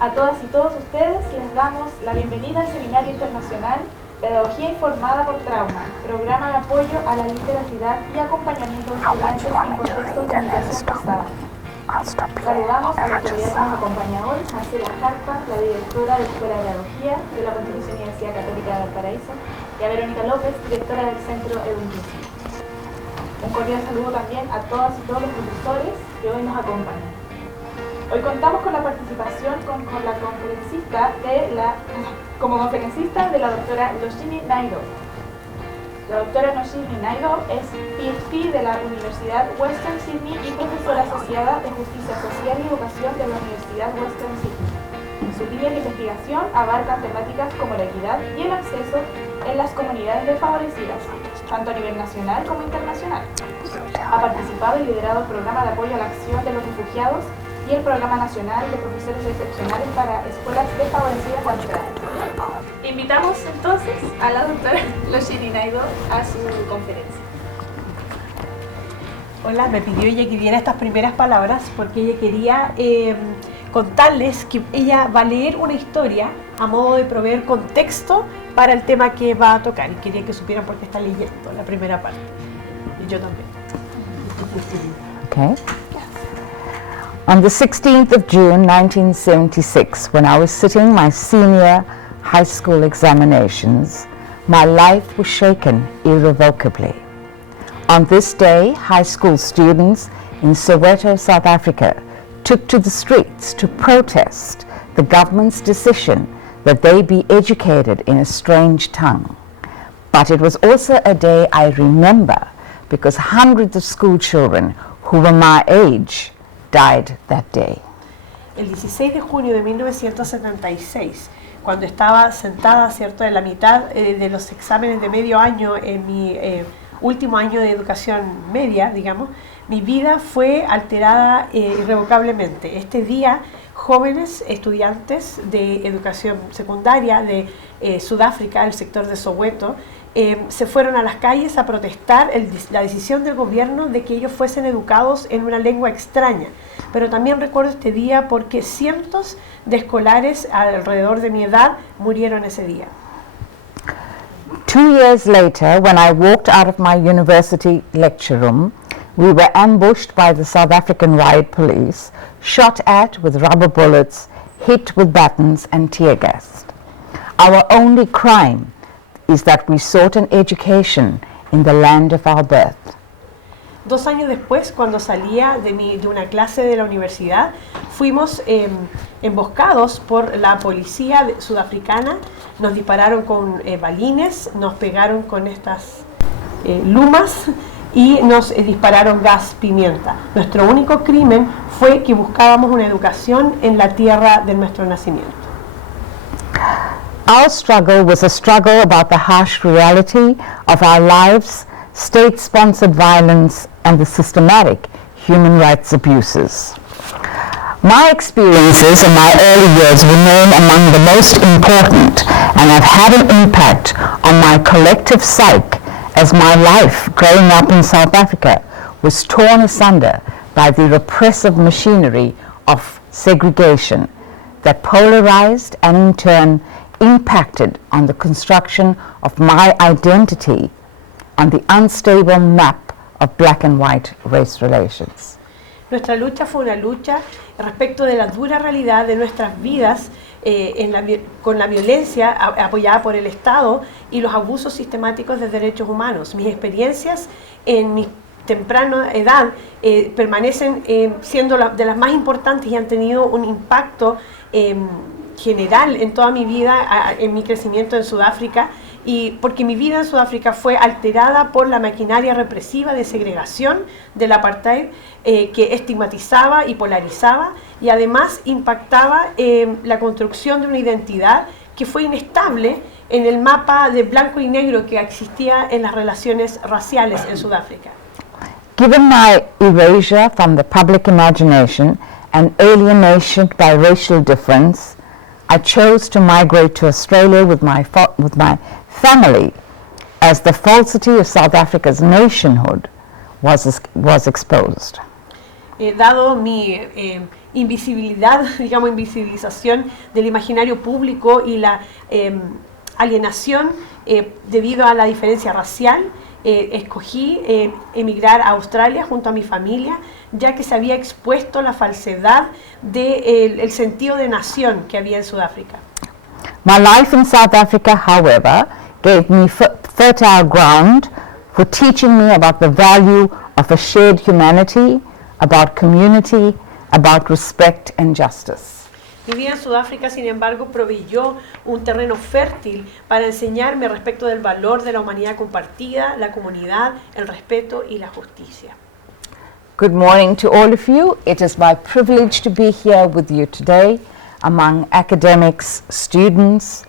a todas y todos ustedes les damos la bienvenida al Seminario Internacional Pedagogía Informada por Trauma, programa de apoyo a la literacidad y acompañamiento de estudiantes en contextos de migración forzada. Saludamos a la autoridad que nos acompaña hoy, a Marcela Jarpa, la directora de la Escuela de Pedagogía de la Pontificia Universidad Católica de Valparaíso, y a Verónica López, directora del Centro, Educación. Un cordial saludo también a todas y todos los profesores que hoy nos acompañan. Hoy contamos con la participación como conferencista de la doctora Loshini Naidoo. La doctora Loshini Naidoo es PhD de la Universidad Western Sydney y profesora asociada de Justicia Social y Educación de la Universidad Western Sydney. Sus líneas de investigación abarcan temáticas como la equidad y el acceso en las comunidades desfavorecidas, tanto a nivel nacional como internacional. Ha participado y liderado el programa de apoyo a la acción de los refugiados y el Programa Nacional de Profesores Excepcionales para Escuelas Desfavorecidas de Australia. Invitamos entonces a la doctora Loshini Naidoo a su conferencia. Hola, me pidió ella que diera estas primeras palabras porque ella quería contarles que ella va a leer una historia a modo de proveer contexto para el tema que va a tocar, y quería que supieran por qué está leyendo la primera parte. Y yo también. Okay. On the 16th of June 1976, when I was sitting my senior high school examinations, my life was shaken irrevocably. On this day, high school students in Soweto, South Africa, took to the streets to protest the government's decision that they be educated in a strange tongue. But it was also a day I remember because hundreds of school children who were my age died that day. El 16 de junio de 1976, cuando estaba sentada, ¿cierto?, en la mitad de los exámenes de medio año en mi último año de educación media, digamos, mi vida fue alterada irrevocablemente. Este día, jóvenes estudiantes de educación secundaria de Sudáfrica, el sector de Soweto, se fueron a las calles a protestar la decisión del gobierno de que ellos fuesen educados en una lengua extraña. Pero también recuerdo este día porque cientos de escolares alrededor de mi edad murieron ese día. 2 years later, when I walked out of my university lecture room, we were ambushed by the South African riot police, shot at with rubber bullets, hit with batons and tear gassed. Our only crime is that we sought an education in the land of our birth. 2 años después, cuando salía de una clase de la universidad, fuimos emboscados por la policía sudafricana, nos dispararon con balines, nos pegaron con estas lumas y nos dispararon gas pimienta. Nuestro único crimen fue que buscábamos una educación en la tierra de nuestro nacimiento. Our struggle was a struggle about the harsh reality of our lives, state-sponsored violence, and the systematic human rights abuses. My experiences in my early years remain among the most important and have had an impact on my collective psyche as my life growing up in South Africa was torn asunder by the repressive machinery of segregation that polarized and in turn impacted on the construction of my identity on the unstable map of black and white race relations. Nuestra lucha fue una lucha respecto de la dura realidad de nuestras vidas con la violencia apoyada por el Estado y los abusos sistemáticos de derechos humanos. Mis experiencias en mi temprana edad permanecen siendo de las más importantes y han tenido un impacto general en toda mi vida, en mi crecimiento en Sudáfrica, y porque mi vida en Sudáfrica fue alterada por la maquinaria represiva de segregación del apartheid que estigmatizaba y polarizaba y además impactaba la construcción de una identidad que fue inestable en el mapa de blanco y negro que existía en las relaciones raciales en Sudáfrica. Given my erasure from the public imagination and alienation by racial difference, I chose to migrate to Australia with my family as the falsity of South Africa's nationhood was exposed. Dado mi invisibilidad, digamos, invisibilización del imaginario público y la alienación debido a la diferencia racial, escogí emigrar a Australia junto a mi familia, ya que se había expuesto la falsedad del sentido de nación que había en Sudáfrica. My life in South Africa, however, gave me fertile ground for teaching me about the value of a shared humanity, about community, about respect and justice. Mi vida en Sudáfrica, sin embargo, proveyó un terreno fértil para enseñarme respecto del valor de la humanidad compartida, la comunidad, el respeto y la justicia. Good morning to all of you. It is my privilege to be here with you today among academics, students,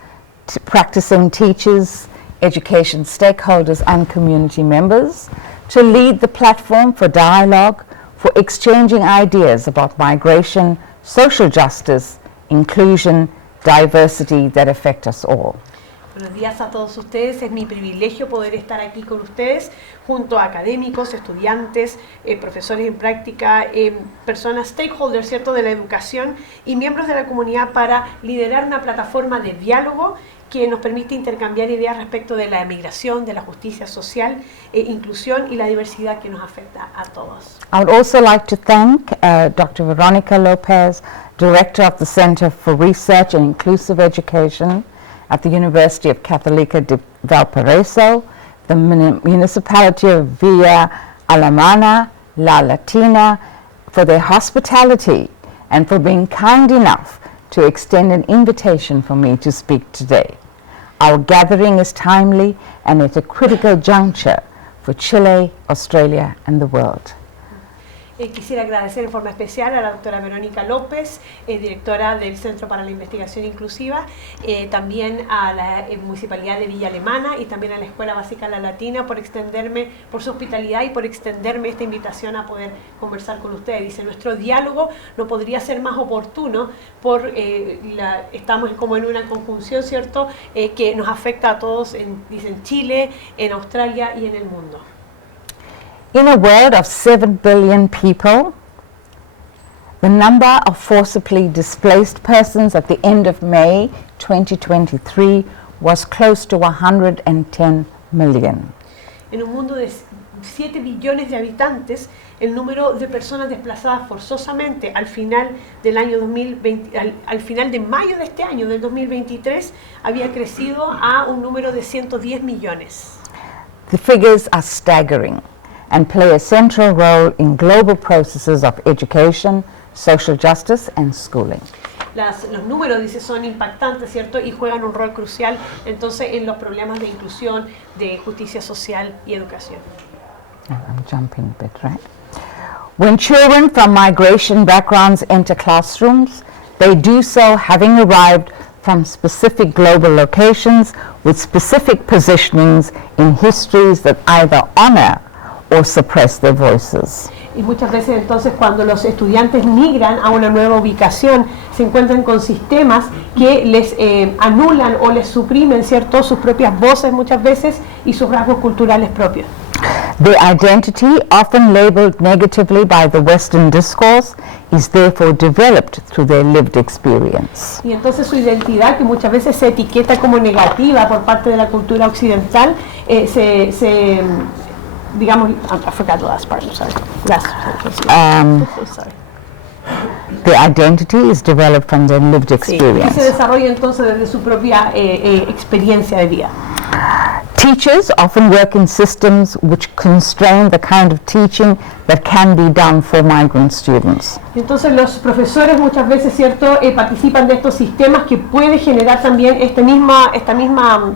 practicing teachers, education stakeholders and community members to lead the platform for dialogue, for exchanging ideas about migration, social justice, inclusion, diversity that affect us all. Buenos días a todos ustedes, es mi privilegio poder estar aquí con ustedes junto a académicos, estudiantes, profesores en práctica, personas stakeholders, ¿cierto?, de la educación y miembros de la comunidad para liderar una plataforma de diálogo que nos permite intercambiar ideas respecto de la migración, de la justicia social, inclusión y la diversidad que nos afecta a todos. I would also like to thank Dr. Veronica Lopez, Director of the Centro for Research and Inclusive Education at the University of Católica de Valparaiso, the municipality of Villa Alemana, La Latina, for their hospitality and for being kind enough to extend an invitation for me to speak today. Our gathering is timely and at a critical juncture for Chile, Australia and the world. Quisiera agradecer en forma especial a la doctora Verónica López, directora del Centro para la Investigación Inclusiva, también a la Municipalidad de Villa Alemana y también a la Escuela Básica La Latina por su hospitalidad y por extenderme esta invitación a poder conversar con ustedes. Dice, nuestro diálogo no podría ser más oportuno estamos como en una conjunción, ¿cierto?, que nos afecta a todos en Chile, en Australia y en el mundo. In a world of 7 billion people, the number of forcibly displaced persons at the end of May 2023 was close to 110 million. En un mundo de 7 billones de habitantes, el número de personas desplazadas forzosamente al final del año 2020, al final de mayo de este año, del 2023, había crecido a un número de 110 millones. The figures are staggering and play a central role in global processes of education, social justice and schooling. Los números, dice, son impactantes, ¿cierto? Y juegan un rol crucial entonces en los problemas de inclusión, de justicia social y educación. I'm jumping a bit, right? When children from migration backgrounds enter classrooms, they do so having arrived from specific global locations with specific positionings in histories that either honor or suppress their voices. Y muchas veces entonces cuando los estudiantes migran a una nueva ubicación se encuentran con sistemas que les anulan o les suprimen, ¿cierto?, sus propias voces muchas veces y sus rasgos culturales propios. Their identity, often labeled negatively by the Western discourse, is therefore developed through their lived experience. Y entonces su identidad, que muchas veces se etiqueta como negativa por parte de la cultura occidental, digamos, I forgot the last part, I'm sorry. Sorry. The identity is developed from their lived experience. Sí, se desarrolla entonces desde su propia experiencia de vida. Teachers often work in systems which constrain the kind of teaching that can be done for migrant students. Entonces los profesores muchas veces, ¿cierto?, participan de estos sistemas que puede generar también esta misma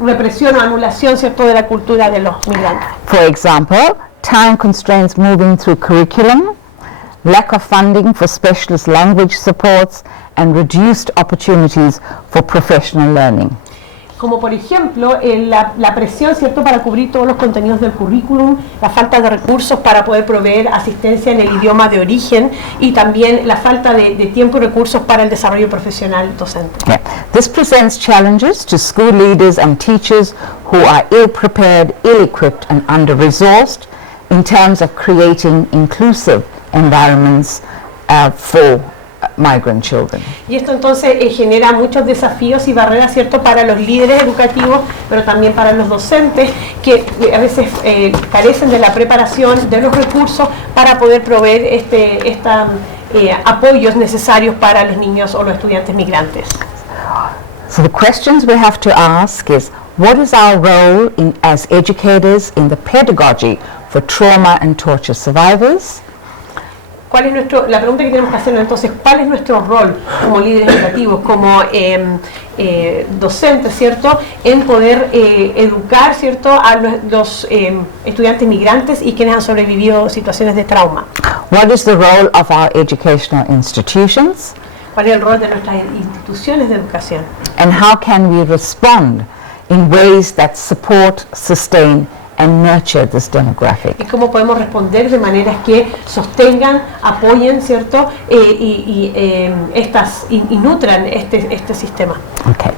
represión o anulación, ¿cierto?, de la cultura de los migrantes. For example, time constraints moving through curriculum, lack of funding for specialist language supports, and reduced opportunities for professional learning. Como por ejemplo la presión, ¿cierto?, para cubrir todos los contenidos del currículum, la falta de recursos para poder proveer asistencia en el idioma de origen y también la falta de tiempo y recursos para el desarrollo profesional docente. Yeah. This presents challenges to school leaders and teachers who are ill-prepared, ill-equipped and under-resourced in terms of creating inclusive environments for migrant children. Y esto entonces genera muchos desafíos y barreras, ¿cierto?, para los líderes educativos, pero también para los docentes que a veces carecen de la preparación, de los recursos para poder proveer apoyos necesarios para los niños o los estudiantes migrantes. So the questions we have to ask is, what is our role as educators in the pedagogy for trauma and torture survivors? ¿Cuál es la pregunta que tenemos que hacernos entonces, cuál es nuestro rol como líderes educativos, como docentes, ¿cierto?, en poder educar, ¿cierto?, a los estudiantes migrantes y quienes han sobrevivido situaciones de trauma? What is the role of our educational institutions? ¿Cuál es el rol de nuestras instituciones de educación? And how can we respond in ways that support, sustain, and nurture this demographic? Y cómo podemos responder de maneras que sostengan, apoyen, ¿cierto?, y nutran este sistema. Okay.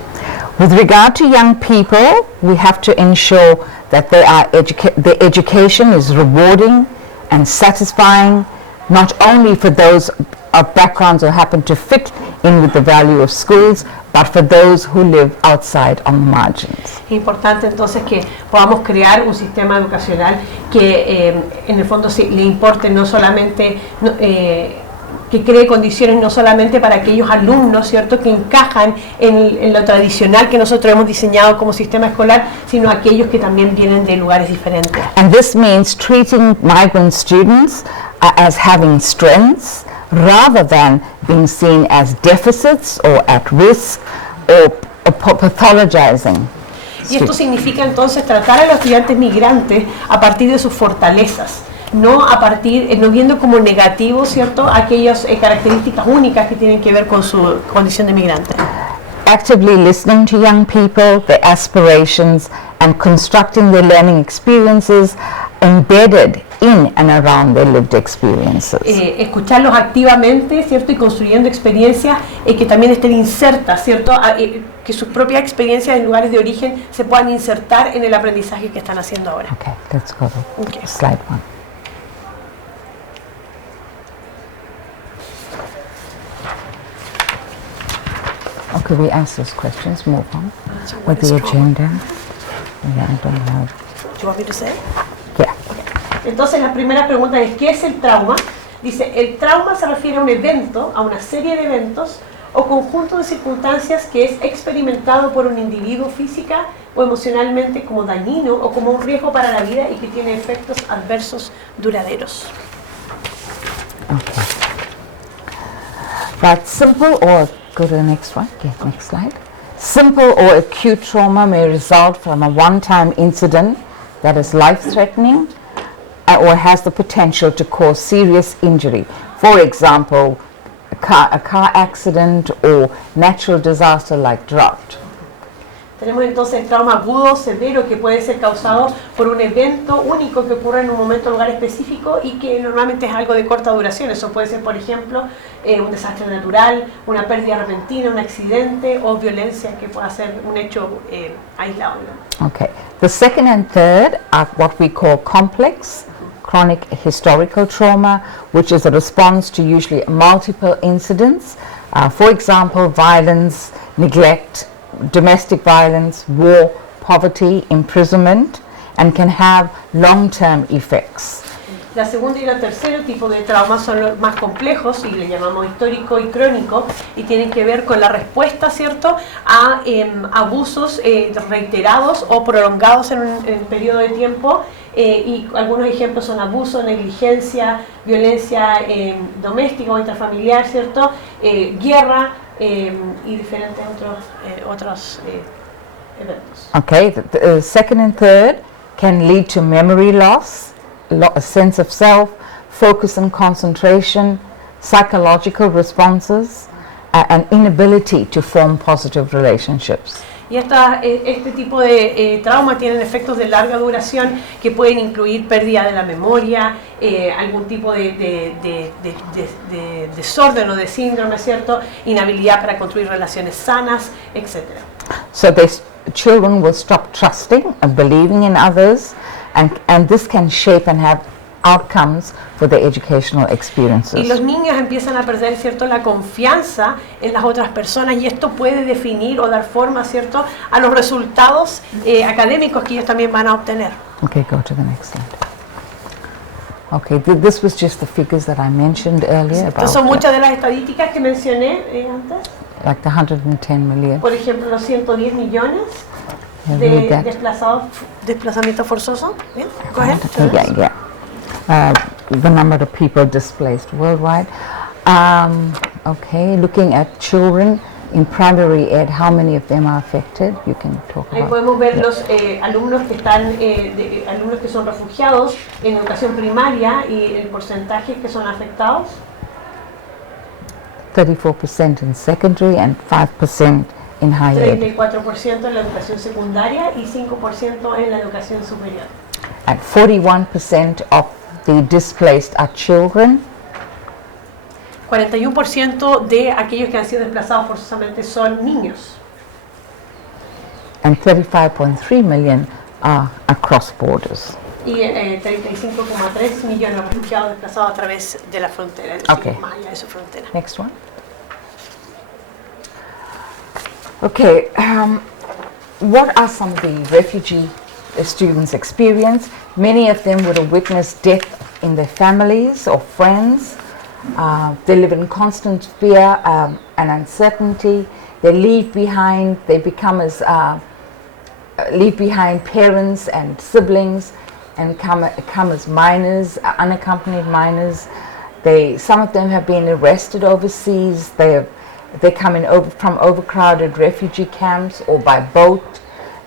With regard to young people, we have to ensure that the education is rewarding and satisfying, not only for those of backgrounds who happen to fit in with the value of schools, but for those who live outside on the margins. Es importante entonces que podamos crear un sistema educacional que en el fondo le importe no solamente, que cree condiciones no solamente para aquellos alumnos, ¿cierto?, que encajan en lo tradicional que nosotros hemos diseñado como sistema escolar, sino aquellos que también vienen de lugares diferentes. And this means treating migrant students as having strengths, rather than being seen as deficits or at risk or pathologizing. Y esto significa entonces tratar a los estudiantes migrantes a partir de sus fortalezas, no viendo como negativos, ¿cierto?, aquellas características únicas que tienen que ver con su condición de migrante. Actively listening to young people, their aspirations, and constructing their learning experiences embedded in and around their lived experiences. Escucharlos activamente, ¿cierto?, y construyendo experiencias que también estén insertas, ¿cierto?, que sus propias experiencias en lugares de origen se puedan insertar en el aprendizaje que están haciendo ahora. Okay, let's go to slide 1. Okay, we ask those questions, move on with the agenda. Yeah, I don't know. Do you want me to say? Yeah. Entonces la primera pregunta es, ¿qué es el trauma? Dice, el trauma se refiere a un evento, a una serie de eventos o conjunto de circunstancias que es experimentado por un individuo física o emocionalmente como dañino o como un riesgo para la vida y que tiene efectos adversos duraderos. Okay. But simple or, go to the next one, okay, next slide. Simple or acute trauma may result from a one-time incident that is life-threatening or has the potential to cause serious injury. For example, a car accident or natural disaster like drought. Tenemos entonces el trauma agudo severo que puede ser causado por un evento único que ocurre en un momento o lugar específico y que normalmente es algo de corta duración. Eso puede ser, por ejemplo, un desastre natural, una pérdida repentina, un accidente o violencia que pueda ser un hecho aislado, ¿no? Okay. The second and third are what we call complex chronic historical trauma, which is a response to usually multiple incidents. For example, violence, neglect, domestic violence, war, poverty, imprisonment, and can have long-term effects. La segunda y la tercero tipo de traumas son los más complejos y le llamamos histórico y crónico y tienen que ver con la respuesta, ¿cierto?, a abusos reiterados o prolongados en un periodo de tiempo y algunos ejemplos son abuso, negligencia, violencia doméstica o intrafamiliar, ¿cierto?, guerra y diferentes otros eventos. Okay, the second and third can lead to memory loss, a sense of self, focus and concentration, psychological responses, and inability to form positive relationships. Y este tipo de trauma tienen efectos de larga duración que pueden incluir pérdida de la memoria, algún tipo de desorden o de síndrome, ¿cierto?, inhabilidad para construir relaciones sanas, etc. So children will stop trusting and believing in others, and this can shape and have outcomes for their educational experiences. Y los niños empiezan a perder, ¿cierto?, la confianza en las otras personas, y esto puede definir o dar forma, ¿cierto?, a los resultados académicos que ellos también van a obtener. Okay, go to the next slide. Okay, this was just the figures that I mentioned earlier about Estas son muchas de las estadísticas que mencioné antes. like the 110 million. Por ejemplo, los 110 millones Yeah, de read that. desplazamiento forzoso. Bien, go ahead. The number of people displaced worldwide. Okay, looking at children in primary ed, how many of them are affected? You can talk Ahí about. podemos ver Yeah. los alumnos que están, alumnos que son refugiados en educación primaria y el porcentaje que son afectados. 34% in secondary and 5% in higher ed. 34% en la educación secundaria y 5% en la educación superior. And 41% of the displaced are children. 41% de aquellos que han sido desplazados forzosamente son niños. And 35.3 million are across borders. Y 35,3 millones de refugiados desplazados a través de la frontera, es decir, Okay. más allá de su frontera. Next one. Okay, what are some of the refugee students' experience? Many of them would have witnessed death in their families or friends. They live in constant fear and uncertainty. They leave behind parents and siblings and come as minors, unaccompanied minors. Some of them have been arrested overseas. They come in from overcrowded refugee camps or by boat.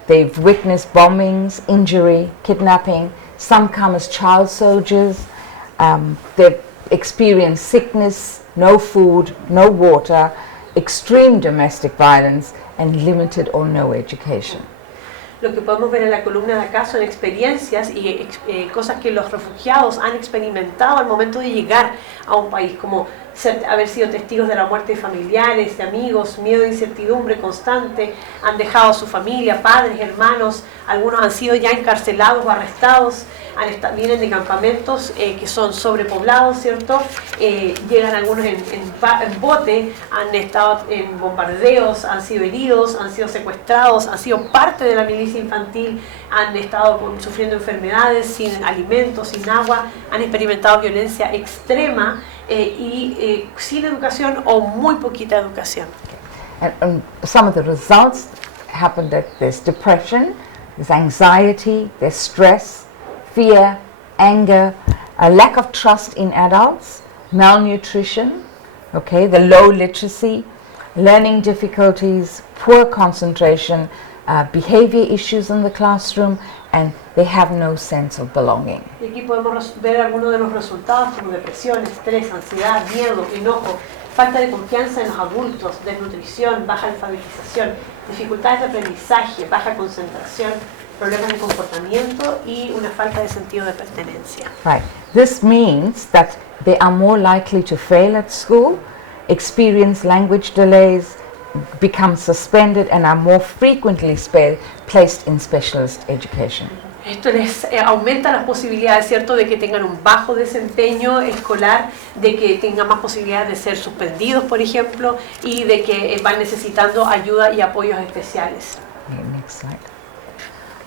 They've witnessed bombings, injury, kidnapping. Some come as child soldiers. They've experienced sickness, no food, no water, extreme domestic violence, and limited or no education. Lo que podemos ver en la columna de acá son experiencias y cosas que los refugiados han experimentado al momento de llegar a un país, como haber sido testigos de la muerte de familiares, de amigos, miedo e incertidumbre constante, han dejado a su familia, padres, hermanos, algunos han sido ya encarcelados o arrestados, vienen de campamentos que son sobrepoblados, ¿cierto? Llegan algunos en bote, han estado en bombardeos, han sido heridos, han sido secuestrados, han sido parte de la milicia infantil, han estado sufriendo enfermedades, sin alimentos, sin agua, han experimentado violencia extrema y sin educación o muy poquita educación. And some of the results happen that there's depression, there's anxiety, there's stress, fear, anger, a lack of trust in adults, malnutrition, okay, the low literacy, learning difficulties, poor concentration, behavior issues in the classroom, and they have no sense of belonging. Y aquí podemos ver algunos de los resultados como depresión, estrés, ansiedad, miedo, enojo, falta de confianza en los adultos, desnutrición, baja alfabetización, dificultades de aprendizaje, baja concentración, problemas de comportamiento y una falta de sentido de pertenencia. Right. This means that they are more likely to fail at school, experience language delays, become suspended, and are more frequently placed in specialist education. Esto les aumenta las posibilidades, ¿cierto?, de que tengan un bajo desempeño escolar, de que tengan más posibilidades de ser suspendidos, por ejemplo, y de que van necesitando ayuda y apoyos especiales. Okay, next slide.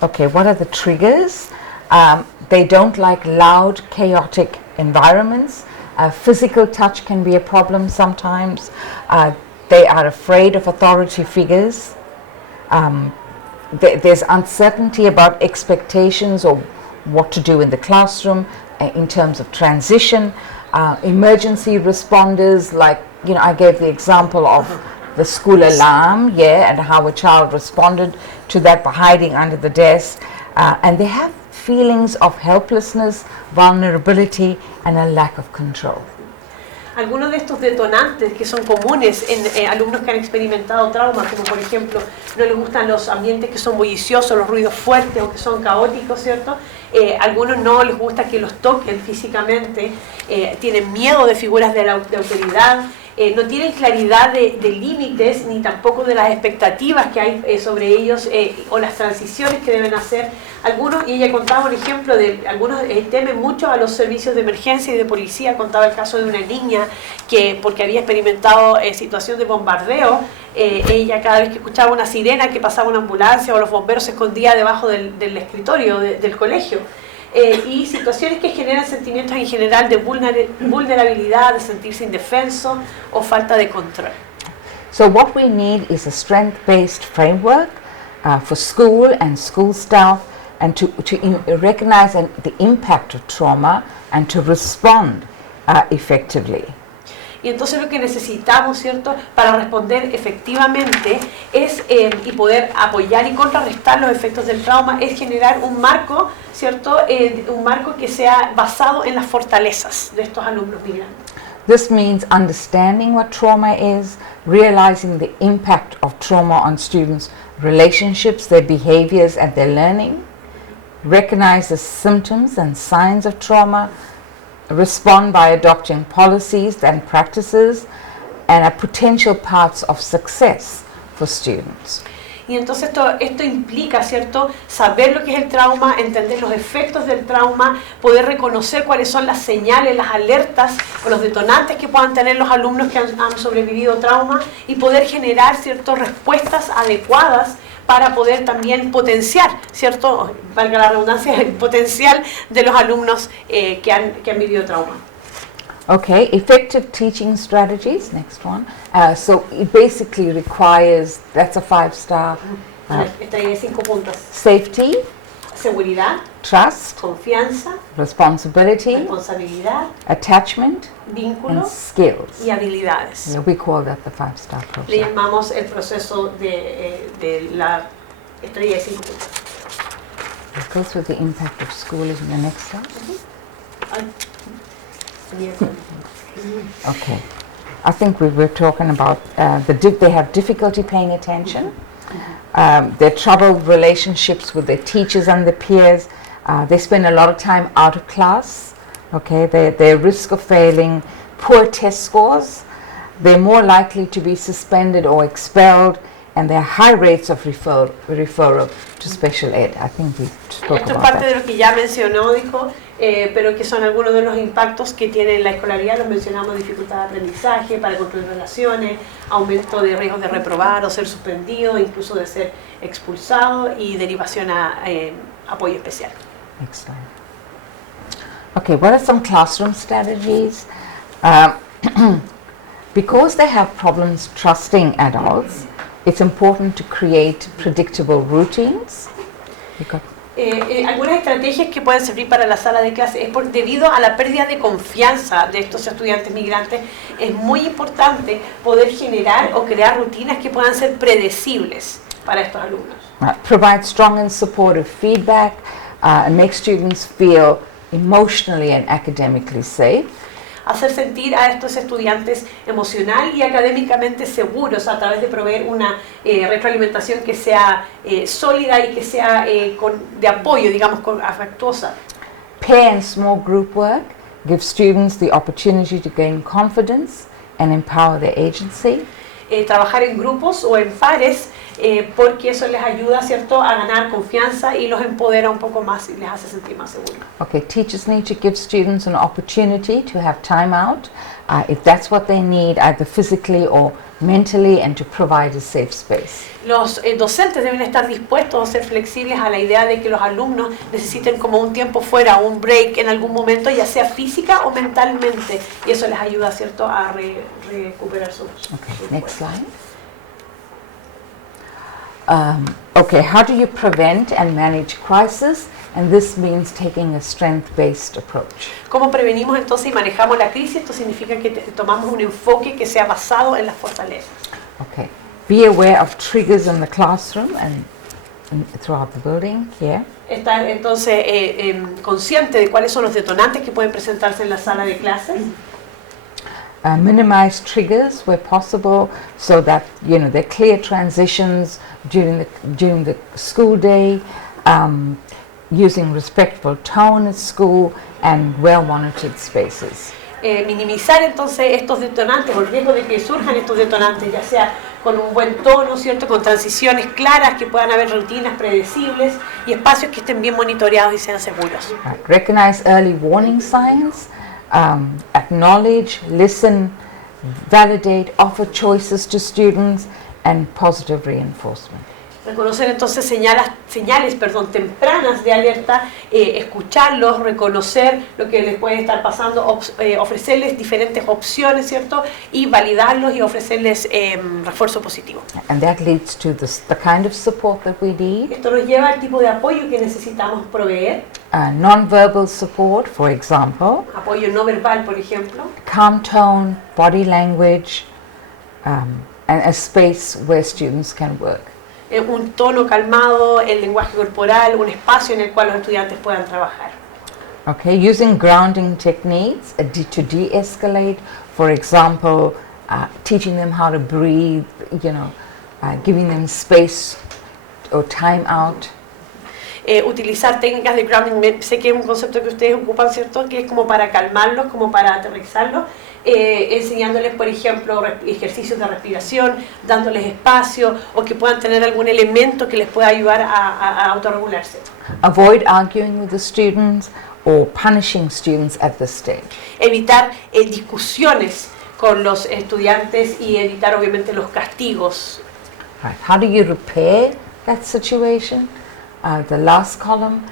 Okay, what are the triggers? They don't like loud, chaotic environments. Physical touch can be a problem sometimes. They are afraid of authority figures. There's uncertainty about expectations or what to do in the classroom in terms of transition. Emergency responders, like, you know, I gave the example of the school alarm, and how a child responded to that by hiding under the desk. And they have feelings of helplessness, vulnerability, and a lack of control. Algunos de estos detonantes que son comunes en alumnos que han experimentado traumas, como por ejemplo, no les gustan los ambientes que son bulliciosos, los ruidos fuertes o que son caóticos, ¿cierto? Algunos no les gusta que los toquen físicamente, tienen miedo de figuras de autoridad, no tienen claridad de límites ni tampoco de las expectativas que hay sobre ellos o las transiciones que deben hacer. Algunos, y ella contaba un ejemplo de algunos temen mucho a los servicios de emergencia y de policía. Contaba el caso de una niña que, porque había experimentado situación de bombardeo, ella cada vez que escuchaba una sirena, que pasaba una ambulancia o los bomberos, se escondía debajo del escritorio del colegio. Y situaciones que generan sentimientos en general de vulnerabilidad, de sentirse indefenso o falta de control. So what we need is a strength-based framework for school and school staff, and to recognize the impact of trauma and to respond effectively. Y entonces lo que necesitamos, ¿cierto?, para responder efectivamente es, y poder apoyar y contrarrestar los efectos del trauma, es generar un marco, ¿cierto?, un marco que sea basado en las fortalezas de estos alumnos migrantes. This means understanding what trauma is, realizing the impact of trauma on students' relationships, their behaviors and their learning, recognize the symptoms and signs of trauma, respond by adopting policies and practices, and are potential paths of success for students. Y entonces esto implica, ¿cierto?, saber lo que es el trauma, entender los efectos del trauma, poder reconocer cuáles son las señales, las alertas o los detonantes que puedan tener los alumnos que han sobrevivido trauma, y poder generar, ¿cierto?, respuestas adecuadas para poder también potenciar, ¿cierto?, valga la redundancia, el potencial de los alumnos que han vivido trauma. Okay, effective teaching strategies, next one. So it basically requires, that's a 5-star. Esta de 5 puntos. Safety, Seguridad, trust, confianza, responsibility, responsabilidad, attachment, vínculo and skills. y habilidades. Yeah, we call that the 5-star Le process. llamamos el proceso de la estrella de 5 puntos. It goes with the impact of school in the next slide. Okay. I think we were talking about they have difficulty paying attention. Their troubled relationships with their teachers and their peers. They spend a lot of time out of class. Okay, their risk of failing, poor test scores. They're more likely to be suspended or expelled, and there are high rates of referral to special ed. I think we spoke Esto es about parte that. de lo que ya mencionó, dijo, pero que son algunos de los impactos que tiene la escolaridad. Los mencionamos: dificultad de aprendizaje, para construir relaciones, aumento de riesgos de reprobar o ser suspendido, incluso de ser expulsado, y derivación a apoyo especial. Next slide. Okay, what are some classroom strategies? Because they have problems trusting adults, it's important to create predictable routines. Algunas estrategias que pueden servir para la sala de clase es debido a la pérdida de confianza de estos estudiantes migrantes. Es muy importante poder generar o crear rutinas que puedan ser predecibles para estos alumnos. Provide strong and supportive feedback and make students feel emotionally and academically safe. Hacer sentir a estos estudiantes emocional y académicamente seguros a través de proveer una retroalimentación que sea sólida y que sea de apoyo, digamos, afectuosa. Pair and small group work gives students the opportunity to gain confidence and empower their agency. Trabajar en grupos o en pares, porque eso les ayuda, ¿cierto?, a ganar confianza y los empodera un poco más y les hace sentir más seguros. Okay, teachers need to give students an opportunity to have time out if that's what they need, either physically or mentally, and to provide a safe space. Los docentes deben estar dispuestos a ser flexibles a la idea de que los alumnos necesiten como un tiempo fuera, un break en algún momento, ya sea física o mentalmente, y eso les ayuda, ¿cierto?, a recuperar sus Next slide. Okay, how do you prevent and manage crisis? And this means taking a strength-based approach. ¿Cómo prevenimos entonces y manejamos la crisis? Esto significa que tomamos un enfoque que sea basado en las fortalezas. Okay, be aware of triggers in the classroom and throughout the building here. Estar entonces consciente de cuáles son los detonantes que pueden presentarse en la sala de clases. Minimize triggers where possible, so that there are clear transitions during the school day, using respectful tone at school and well-monitored spaces. minimizar entonces estos detonantes o el riesgo de que surjan estos detonantes, ya sea con un buen tono, ¿cierto? Con transiciones claras, que puedan haber rutinas predecibles y espacios que estén bien monitoreados y sean seguros. Right. Recognize early warning signs, acknowledge, listen, validate, offer choices to students, and positive reinforcement. Reconocer entonces señales tempranas de alerta, escucharlos, reconocer lo que les puede estar pasando, ofrecerles diferentes opciones, ¿cierto? Y validarlos y ofrecerles refuerzo positivo. And that leads to the kind of support that we need. Esto nos lleva al tipo de apoyo que necesitamos proveer. Non-verbal support, for example. Apoyo no verbal, por ejemplo. Calm tone, body language, and a space where students can work. Un tono calmado, el lenguaje corporal, un espacio en el cual los estudiantes puedan trabajar. Okay, using grounding techniques to de-escalate, for example, teaching them how to breathe, giving them space or time out. Utilizar técnicas de grounding, sé que es un concepto que ustedes ocupan, ¿cierto? Que es como para calmarlos, como para aterrizarlos, enseñándoles, por ejemplo, ejercicios de respiración, dándoles espacio o que puedan tener algún elemento que les pueda ayudar a autorregularse. Avoid arguing with the students or punishing students at this stage. Evitar discusiones con los estudiantes y evitar obviamente los castigos. Right. How do you repair that situation? The last column,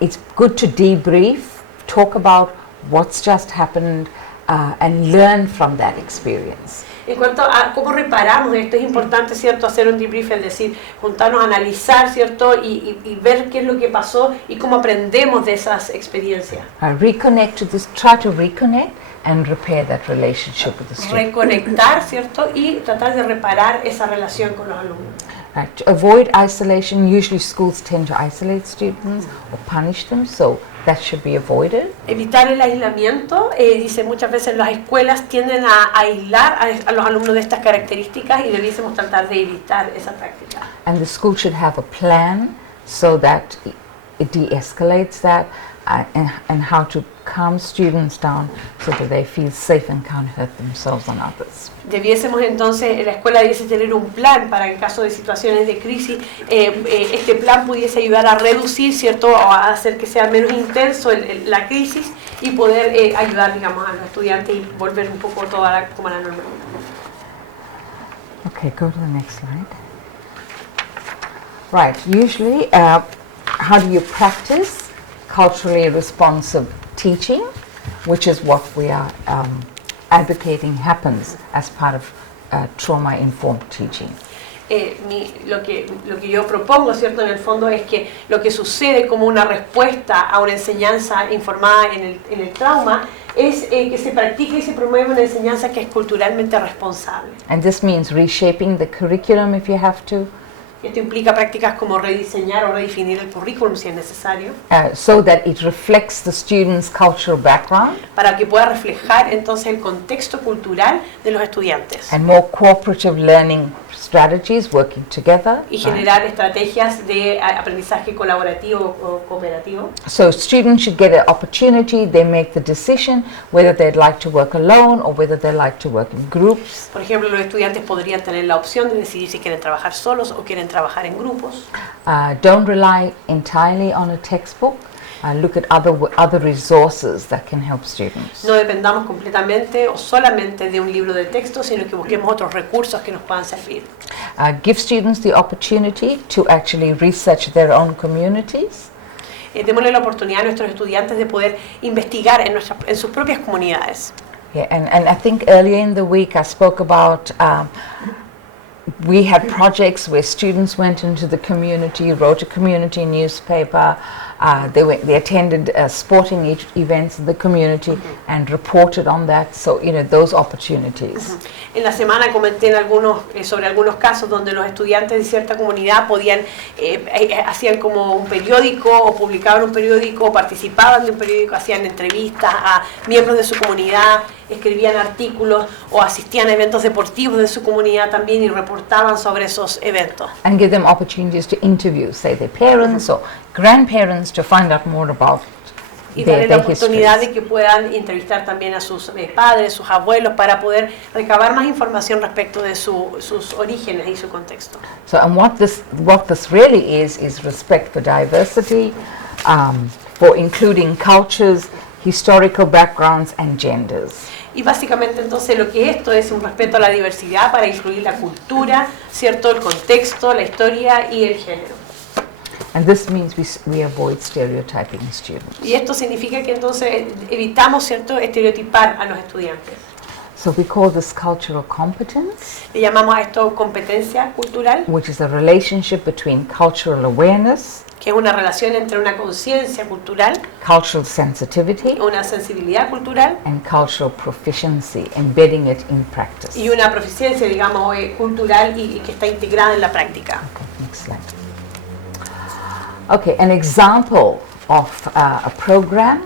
it's good to debrief, talk about what's just happened, and learn from that experience. En cuanto a cómo reparamos esto, es importante, ¿cierto?, hacer un debrief, es decir, juntarnos a analizar, ¿cierto?, y ver qué es lo que pasó y cómo aprendemos de esas experiencias. Reconnect to this, try to reconnect and repair that relationship with the student. Reconectar, ¿cierto?, y tratar de reparar esa relación con los alumnos. Right. To avoid isolation, usually schools tend to isolate students or punish them, so that should be avoided. Evitar el aislamiento, dice muchas veces las escuelas tienden a aislar a los alumnos de estas características y debiésemos tratar de evitar esa práctica. And the school should have a plan so that it de-escalates that and how to calm students down so that they feel safe and can't hurt themselves and others. Debiésemos entonces, la escuela debiese tener un plan para en caso de situaciones de crisis, este plan pudiese ayudar a reducir, ¿cierto?, o a hacer que sea menos intenso la crisis y poder ayudar, digamos, a los estudiantes y volver un poco toda como a la normalidad. Okay, go to the next slide. Right, usually, how do you practice culturally responsive teaching, which is what we are advocating happens as part of trauma-informed teaching. Lo que yo propongo, ¿cierto?, en el fondo es que lo que sucede como una respuesta a una enseñanza informada en el trauma es que se practique y se promueva una enseñanza que es culturalmente responsable. And this means reshaping the curriculum if you have to. Esto implica prácticas como rediseñar o redefinir el currículum si es necesario. So that it reflects the student's cultural background. Para que pueda reflejar entonces el contexto cultural de los estudiantes. And more cooperative learning strategies working together. Y generar estrategias de aprendizaje colaborativo o cooperativo. So students should get an opportunity, they make the decision whether they'd like to work alone or whether they like to work in groups. Por ejemplo, los estudiantes podrían tener la opción de decidir si quieren trabajar solos o quieren trabajar en grupos. Don't rely entirely on a textbook. Look at other resources that can help students. No dependamos completamente o solamente de un libro de texto, sino que busquemos otros recursos que nos puedan servir. Give students the opportunity to actually research their own communities. Démosle la oportunidad a nuestros estudiantes de poder investigar en sus propias comunidades. Yeah, and I think earlier in the week I spoke about we had projects where students went into the community, wrote a community newspaper, they attended sporting events in the community and reported on that, so those opportunities. En la semana comenté sobre algunos casos donde los estudiantes de cierta comunidad podían, hacían como un periódico o publicaban un periódico o participaban de un periódico, hacían entrevistas a miembros de su comunidad, escribían artículos o asistían a eventos deportivos de su comunidad también y reportaban sobre esos eventos. And give them opportunities to interview, say, their parents or grandparents to find out more about y darle la oportunidad de que puedan entrevistar también a sus padres, sus abuelos, para poder recabar más información respecto de sus orígenes y su contexto. So, and what this really is respect for diversity, for including cultures, historical backgrounds and genders. Y básicamente entonces lo que esto es un respeto a la diversidad para incluir la cultura, ¿cierto? El contexto, la historia y el género. And this means we avoid stereotyping students. Y esto significa que entonces evitamos, ¿cierto?, estereotipar a los estudiantes. So we call this cultural competence. Le llamamos a esto competencia cultural, Which is a relationship between cultural awareness, que es una relación entre una conciencia cultural, cultural sensitivity, una sensibilidad cultural and cultural proficiency, embedding it in practice. y una proficiencia, digamos, cultural y que está integrada en la práctica. Okay, next slide. Okay, an example of a program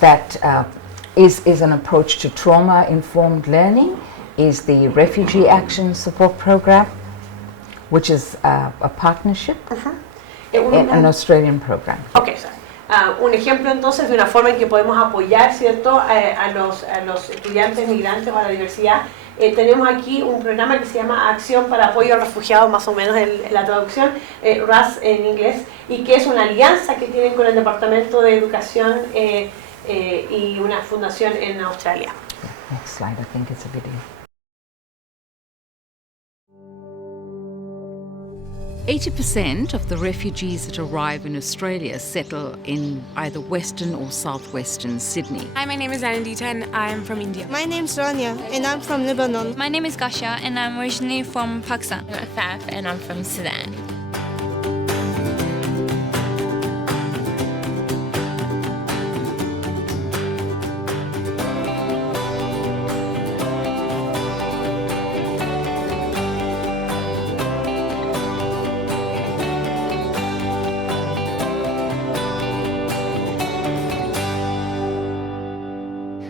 that is an approach to trauma-informed learning is the Refugee Action Support Program, which is a partnership, an Australian program. Okay, sorry. Un ejemplo entonces de una forma en que podemos apoyar, ¿cierto?, a los estudiantes migrantes o a la diversidad. Tenemos aquí un programa que se llama Acción para Apoyo al Refugiado, más o menos en la traducción, RAS en inglés, y que es una alianza que tienen con el Departamento de Educación y una fundación en Australia. Next slide, I think it's a video. 80% of the refugees that arrive in Australia settle in either Western or Southwestern Sydney. Hi, my name is Anandita and I'm from India. My name's Rania and I'm from Lebanon. My name is Gasha and I'm originally from Pakistan. I'm Afaf and I'm from Sudan.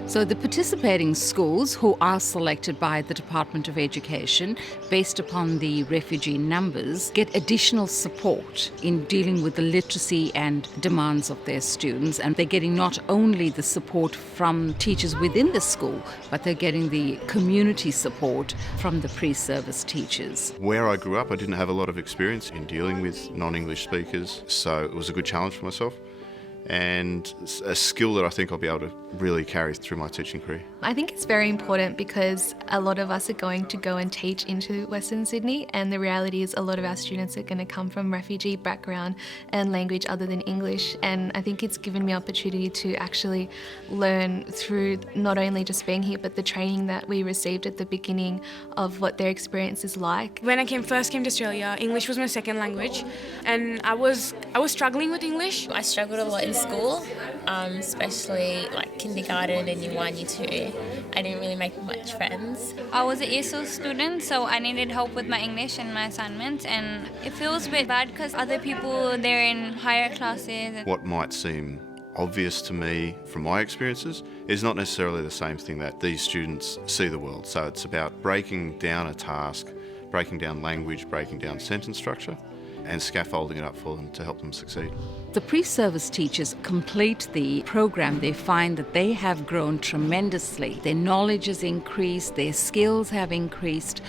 So the participating schools, who are selected by the Department of Education based upon the refugee numbers, get additional support in dealing with the literacy and demands of their students. And they're getting not only the support from teachers within the school, but they're getting the community support from the pre-service teachers. Where I grew up, I didn't have a lot of experience in dealing with non-English speakers, so it was a good challenge for myself, and a skill that I think I'll be able to really carry through my teaching career. I think it's very important because a lot of us are going to go and teach into Western Sydney, and the reality is a lot of our students are going to come from refugee background and language other than English, and I think it's given me opportunity to actually learn through not only just being here but the training that we received at the beginning of what their experience is like. When I first came to Australia, English was my second language and I was struggling with English. I struggled a lot in school, especially like kindergarten and year 1, year 2. I didn't really make much friends. I was an ESOL student, so I needed help with my English and my assignments, and it feels a bit bad because other people, they're in higher classes. What might seem obvious to me from my experiences is not necessarily the same thing that these students see the world. So it's about breaking down a task, breaking down language, breaking down sentence structure, and scaffolding it up for them to help them succeed. The pre-service teachers complete the program. They find that they have grown tremendously. Their knowledge has increased, their skills have increased.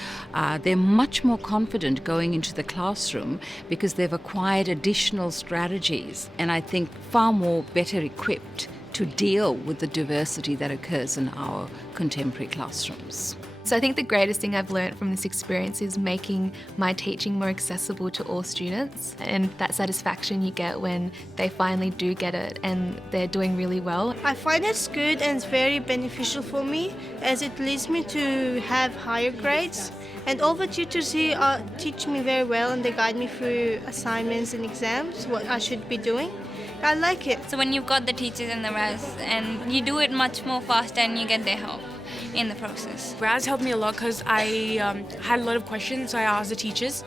They're much more confident going into the classroom because they've acquired additional strategies, and I think far more better equipped to deal with the diversity that occurs in our contemporary classrooms. So I think the greatest thing I've learned from this experience is making my teaching more accessible to all students, and that satisfaction you get when they finally do get it and they're doing really well. I find it's good and it's very beneficial for me as it leads me to have higher grades, and all the tutors here teach me very well and they guide me through assignments and exams, what I should be doing. I like it. So when you've got the teachers in the RAS, and you do it much more faster and you get their help in the process. RAS helped me a lot because I had a lot of questions, so I asked the teachers.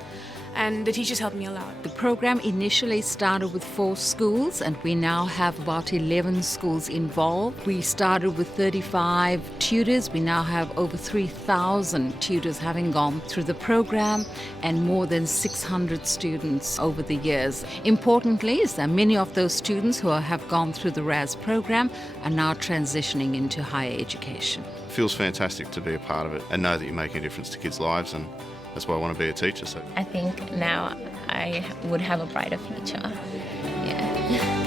and the teachers helped me a lot. The program initially started with 4 schools, and we now have about 11 schools involved. We started with 35 tutors. We now have over 3,000 tutors having gone through the program, and more than 600 students over the years. Importantly is that many of those students who have gone through the RAS program are now transitioning into higher education. It feels fantastic to be a part of it and know that you're making a difference to kids' lives, and that's why I want to be a teacher. So I think now I would have a brighter future. Yeah.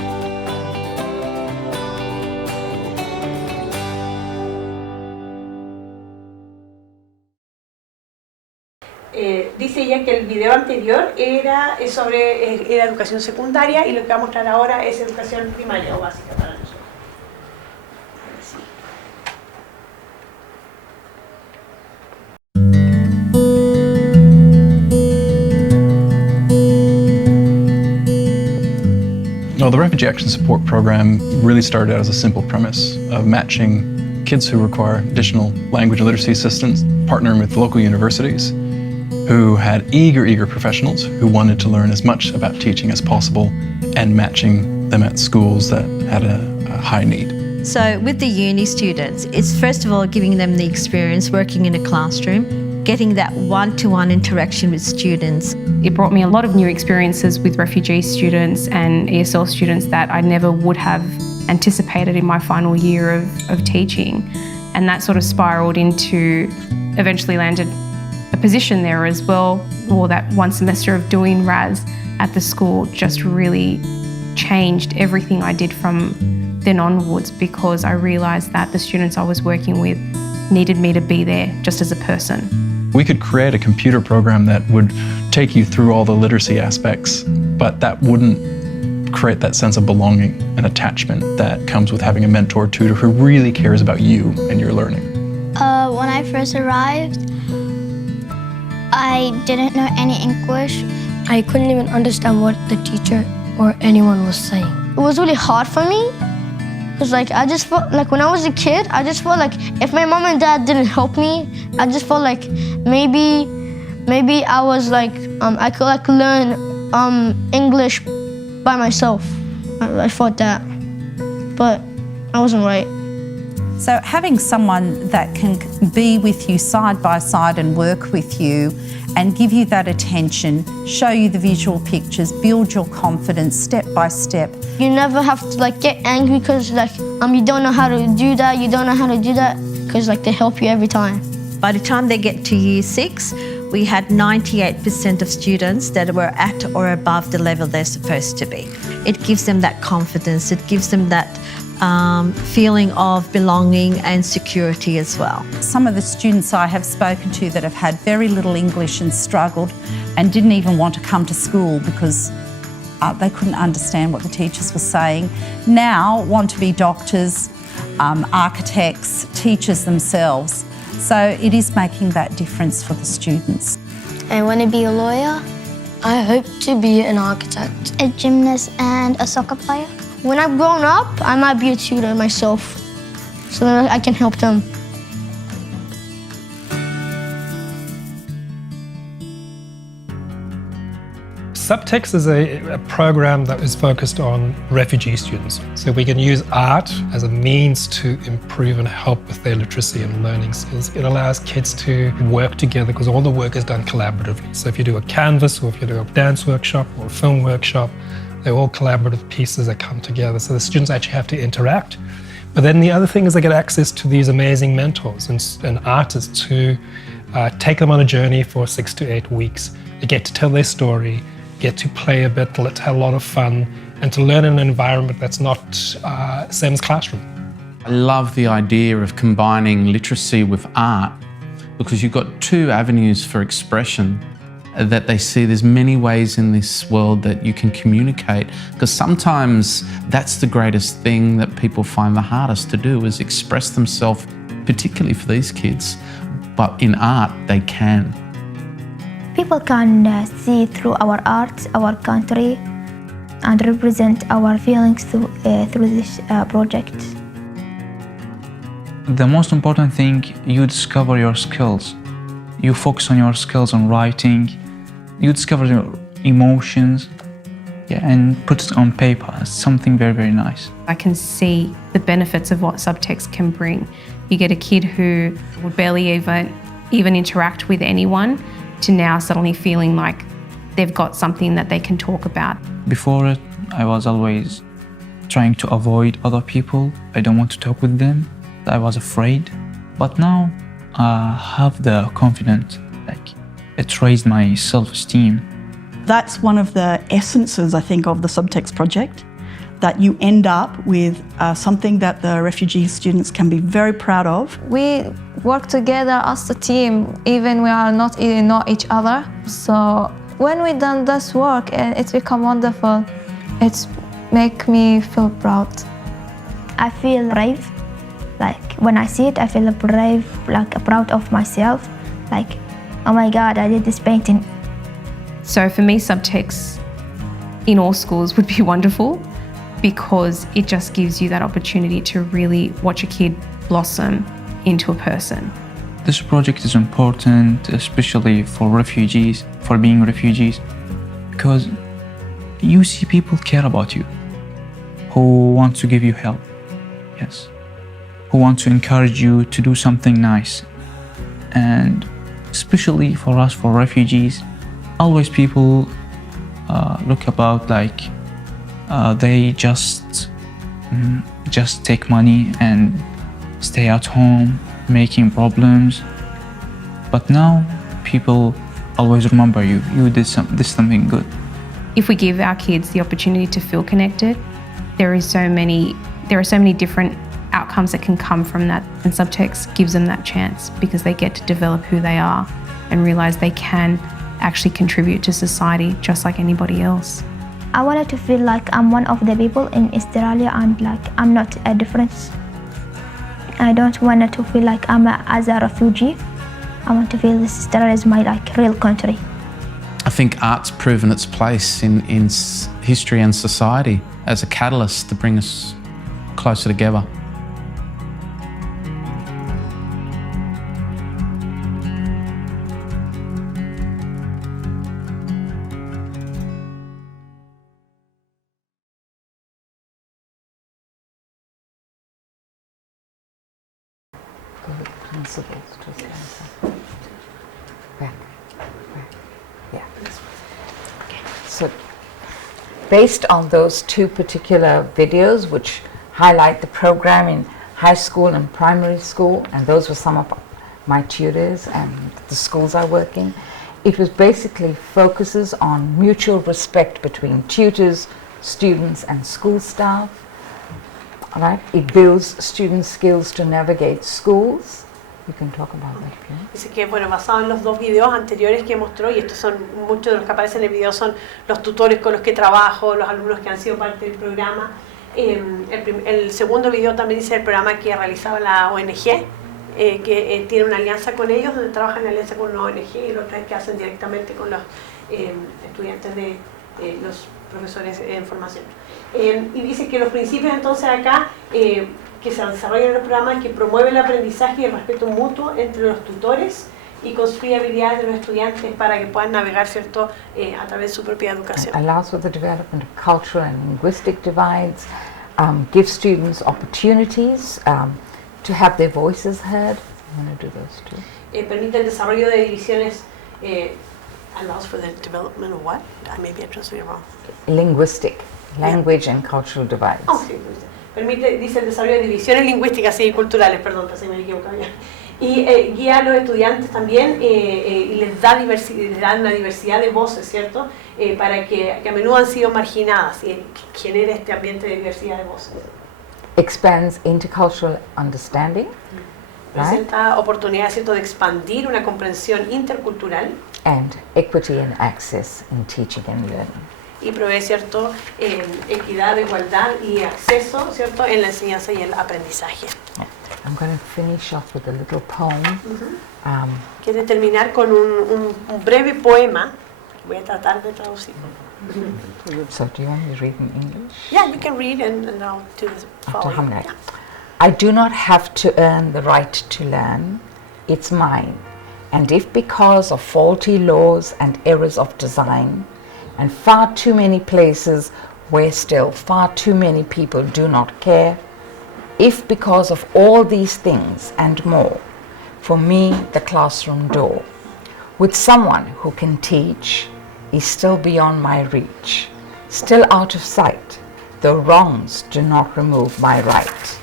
Dice ella que el video anterior era educación secundaria, y lo que va a mostrar ahora es educación primaria o básica para nosotros. Well, the Refugee Action Support Program really started out as a simple premise of matching kids who require additional language and literacy assistance, partnering with local universities who had eager professionals who wanted to learn as much about teaching as possible, and matching them at schools that had a high need. So with the uni students, it's first of all giving them the experience working in a classroom, getting that one-to-one interaction with students. It brought me a lot of new experiences with refugee students and ESL students that I never would have anticipated in my final year of teaching. And that sort of spiralled into, eventually landed a position there as well, or that one semester of doing RAS at the school just really changed everything I did from then onwards, because I realised that the students I was working with needed me to be there just as a person. We could create a computer program that would take you through all the literacy aspects, but that wouldn't create that sense of belonging and attachment that comes with having a mentor tutor who really cares about you and your learning. When I first arrived, I didn't know any English. I couldn't even understand what the teacher or anyone was saying. It was really hard for me, because I just felt like when I was a kid, I just felt like if my mom and dad didn't help me, I just felt like maybe I was I could learn English by myself. I thought that, but I wasn't right. So having someone that can be with you side by side and work with you and give you that attention, show you the visual pictures, build your confidence step by step. You never have to get angry because you don't know how to do that, because they help you every time. By the time they get to year 6, we had 98% of students that were at or above the level they're supposed to be. It gives them that confidence, it gives them that feeling of belonging and security as well. Some of the students I have spoken to that have had very little English and struggled and didn't even want to come to school because they couldn't understand what the teachers were saying, now want to be doctors, architects, teachers themselves. So it is making that difference for the students. I want to be a lawyer. I hope to be an architect, a gymnast and a soccer player. When I've grown up, I might be a tutor myself, so that I can help them. Subtext is a program that is focused on refugee students. So we can use art as a means to improve and help with their literacy and learning skills. It allows kids to work together because all the work is done collaboratively. So if you do a canvas, or if you do a dance workshop or a film workshop, they're all collaborative pieces that come together. So the students actually have to interact. But then the other thing is they get access to these amazing mentors and artists who take them on a journey for 6 to 8 weeks. They get to tell their story, get to play a bit, let's have a lot of fun, and to learn in an environment that's not same as classroom. I love the idea of combining literacy with art, because you've got 2 avenues for expression that they see. There's many ways in this world that you can communicate, because sometimes that's the greatest thing that people find the hardest to do, is express themselves, particularly for these kids. But in art, they can. People can see through our art, our country, and represent our feelings through this project. The most important thing, you discover your skills. You focus on your skills on writing, You discover your emotions, and put it on paper. It's something very, very nice. I can see the benefits of what subtext can bring. You get a kid who would barely even interact with anyone to now suddenly feeling like they've got something that they can talk about. Before it, I was always trying to avoid other people. I don't want to talk with them. I was afraid. But now I have the confidence. It raised my self-esteem. That's one of the essences, I think, of the Subtext project, that you end up with something that the refugee students can be very proud of. We work together as a team, even we are not even know each other. So when we done this work, and it's become wonderful, it's make me feel proud. I feel brave. Like when I see it, I feel brave, like proud of myself. Like, oh my God, I did this painting. So for me, subtext in all schools would be wonderful because it just gives you that opportunity to really watch a kid blossom into a person. This project is important, especially for refugees, for being refugees, because you see people care about you, who want to give you help, yes, who want to encourage you to do something nice. And especially for us, for refugees, always people look about like they just take money and stay at home making problems. But now people always remember you did something good. If we give our kids the opportunity to feel connected, there are so many different outcomes that can come from that, and subtext gives them that chance because they get to develop who they are and realize they can actually contribute to society just like anybody else. I wanted to feel like I'm one of the people in Australia and like I'm not a difference. I don't want to feel like I'm as a refugee. I want to feel this Australia is my like real country. I think art's proven its place in history and society as a catalyst to bring us closer together. So, based on those two particular videos, which highlight the program in high school and primary school, and those were some of my tutors and the schools I work in, it was basically focuses on mutual respect between tutors, students, and school staff. All right? It builds students' skills to navigate schools. You can talk about that, please. Dice que, bueno, basado en los dos videos anteriores que mostró, y estos son, muchos de los que aparecen en el video son los tutores con los que trabajo, los alumnos que han sido parte del programa. El segundo video también dice el programa que realizaba la ONG, que tiene una alianza con ellos, donde trabajan en alianza con una ONG, y los otros que hacen directamente con los estudiantes de los profesores en formación. Y dice que los principios entonces acá que se desarrollan en el programa, que promueve el aprendizaje y el respeto mutuo entre los tutores y construye habilidades de los estudiantes para que puedan navegar, ¿cierto?, a través de su propia educación. Allows for the development of cultural and linguistic divides, gives students opportunities to have their voices heard. I'm going to do those too. Permite el desarrollo de divisiones. Allows for the development of what? Maybe I translated wrong. Linguistic, language and cultural divides. Oh, sí, permite, dice el desarrollo de divisiones lingüísticas y culturales, perdón, si me equivoco ya. Y guía a los estudiantes también y les da una diversidad de voces, ¿cierto? Para que a menudo han sido marginadas y genera este ambiente de diversidad de voces. Expands intercultural understanding. Presenta oportunidades, ¿cierto?, de expandir una comprensión intercultural. And equity and access in teaching and learning. Y provee, ¿cierto?, equidad, igualdad y acceso, ¿cierto?, en la enseñanza y el aprendizaje. I'm going to finish off with a little poem. Quiere terminar con un breve poema. Voy a tratar de traducir. So do you want me to read in English? Yeah, you can read and I'll do the following. I do not have to earn the right to learn. It's mine. And if because of faulty laws and errors of design, and far too many places where still far too many people do not care, if because of all these things and more, for me the classroom door, with someone who can teach, is still beyond my reach, still out of sight, though wrongs do not remove my right.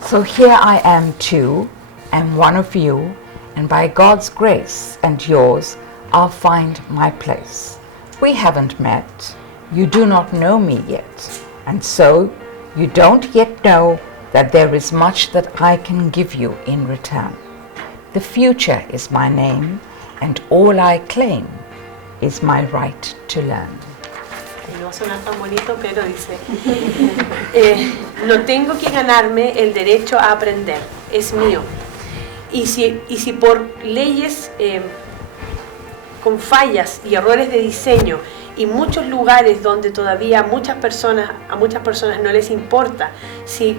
So here I am too, am one of you, and by God's grace and yours, I'll find my place. We haven't met, you do not know me yet, and so you don't yet know that there is much that I can give you in return. The future is my name, and all I claim is my right to learn. No suena tan bonito, pero dice, no tengo que ganarme el derecho a aprender, es mío. Y si por leyes con fallas y errores de diseño y muchos lugares donde todavía a muchas personas no les importa, si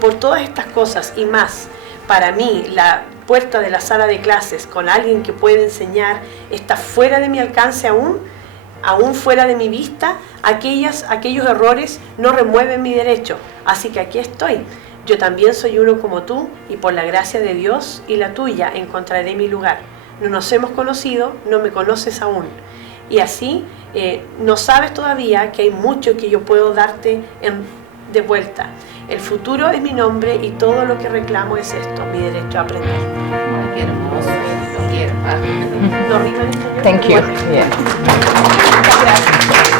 por todas estas cosas y más, para mí la puerta de la sala de clases con alguien que puede enseñar está fuera de mi alcance aún fuera de mi vista, aquellos errores no remueven mi derecho. Así que aquí estoy. Yo también soy uno como tú y por la gracia de Dios y la tuya encontraré mi lugar. No nos hemos conocido, no me conoces aún. Y así no sabes todavía que hay mucho que yo puedo darte de vuelta. El futuro es mi nombre y todo lo que reclamo es esto, mi derecho a aprender. Qué hermoso, lo quiero. ¿No rima en español? Thank you. Yeah. Muchas gracias.